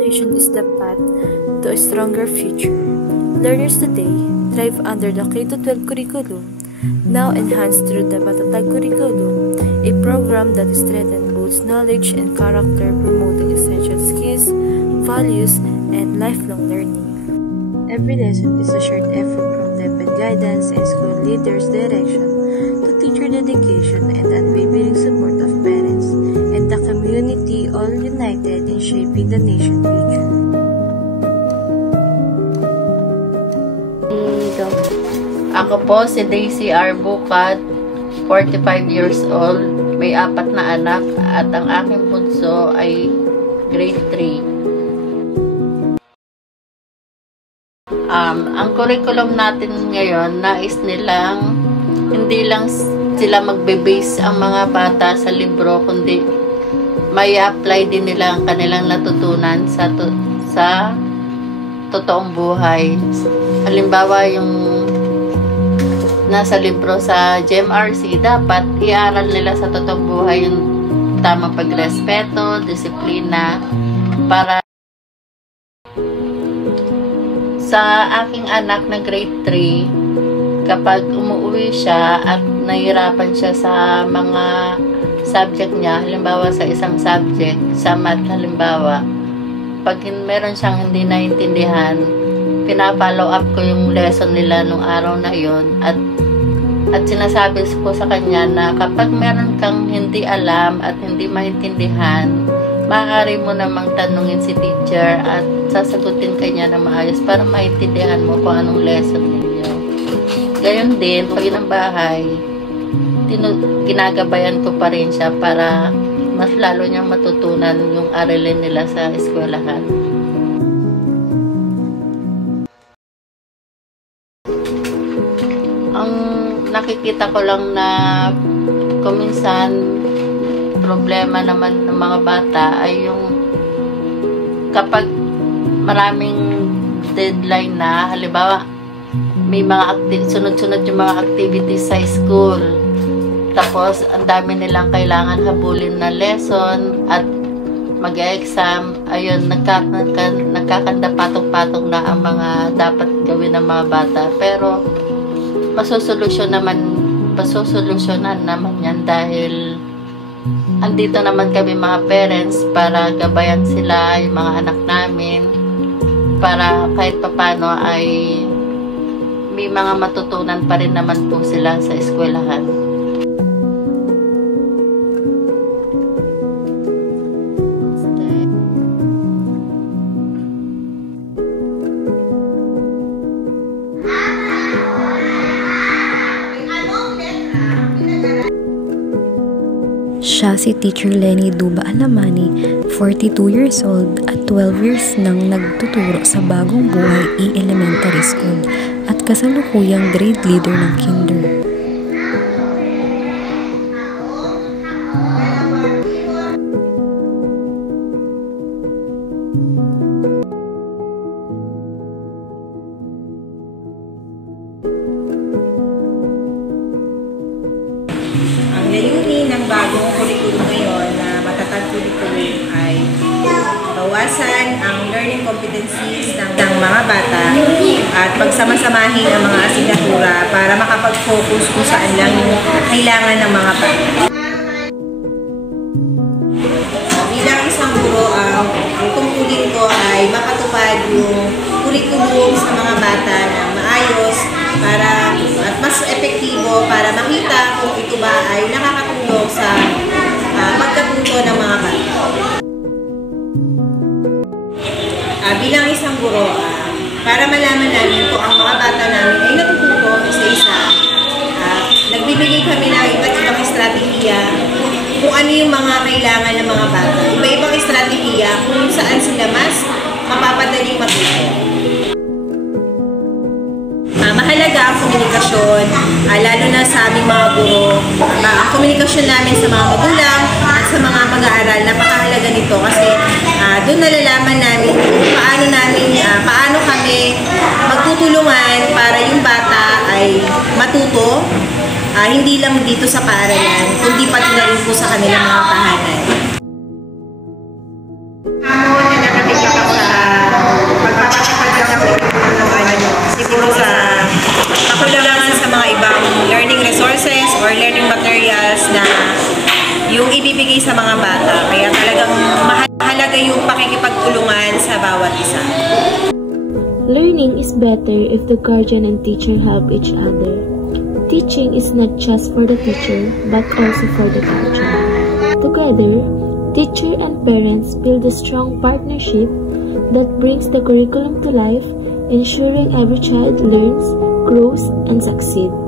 Education is the path to a stronger future. Learners today thrive under the K-12 curriculum, now enhanced through the Matatag curriculum, a program that strengthens both knowledge and character, promoting essential skills, values, and lifelong learning. Every lesson is a shared effort from DepEd guidance and school leaders' direction to teacher dedication and unwavering support of parents and the community, all united in shaping the nation's future. Ako po si Daisy R. Bukat, 45 years old, may 4 na anak at ang aking bunso ay grade 3. Ang curriculum natin ngayon, nais nilang hindi lang sila magbe-base ang mga bata sa libro, kundi may apply din nila ang kanilang natutunan sa totoong buhay. Halimbawa, yung nasa libro sa GMRC, dapat iaral nila sa totoong buhay yung tamang pagrespeto, disiplina, para sa aking anak na grade 3, kapag umuwi siya at nahihirapan siya sa mga subject niya, halimbawa sa isang subject, sa math halimbawa, pag meron siyang hindi naintindihan, pina-follow up ko yung lesson nila nung araw na yon at sinasabi ko sa kanya na kapag meron kang hindi alam at hindi maintindihan, maaari mo namang tanungin si teacher at sasagutin kanya na maayos para maintindihan mo kung anong lesson ninyo. Gayon din, pag ng bahay, ginagabayan ko pa rin siya para mas lalo niyang matutunan yung aralin nila sa eskwelahan. Ang nakikita ko lang na kuminsan problema naman ng mga bata ay yung kapag maraming deadline na, halimbawa may mga sunod-sunod yung mga activities sa school, tapos ang dami nilang kailangan habulin na lesson at mag-exam, ayun, nagkakanda patong-patong na ang mga dapat gawin ng mga bata, pero masosolusyonan naman yan dahil andito naman kami mga parents para gabayan sila, yung mga anak namin, para kahit papano ay may mga matutunan pa rin naman po sila sa eskwelahan. Siya si Teacher Lenny Duba Alamani, 42 years old at 12 years nang nagtuturo sa Bagong Buhay E-Elementary School at kasalukuyang grade leader ng Kinder. Ang layunin ng bagong curriculum ngayon na Matatag curriculum ay bawasan ang learning competencies ng mga bata at pagsama-samahin ang mga asignatura para makapag-focus kung saan lang yung kailangan ng mga bata. Bilang isang guro, ang tungkulin ko ay makatupad yung curriculum sa mga bata na maayos para at mas epektibo para makita kung ito ba ay nakakatulong sa pagkatuto ng mga bata. Bilang isang guro, para malaman namin kung ang mga bata namin ay natututo isa-isa, nagbibigay kami ng iba't ibang estratehiya kung ano yung mga kailangan ng mga bata. Iba-ibang estratehiya kung saan sila mas mapapadaling matuto. Mahalaga ang komunikasyon, lalo na sa aming mga guro. Ang komunikasyon namin sa mga magulang at sa mga mag-aaral, napakahalaga nito kasi doon nalalaman namin paano kami magtutulungan para yung bata ay matuto hindi lang dito sa paaralan, kundi pati na rin po sa kanilang mga tahanan. Hamon na nakabigla ka sa pagpapakapag siguro sa kakulangan sa mga ibang learning resources or learning materials na yung ibibigay sa mga bata. Kaya talagang mahalaga yung pakikipagtulungan sa bawat isa. Learning is better if the guardian and teacher help each other. Teaching is not just for the teacher, but also for the guardian. Together, teacher and parents build a strong partnership that brings the curriculum to life, ensuring every child learns, grows, and succeeds.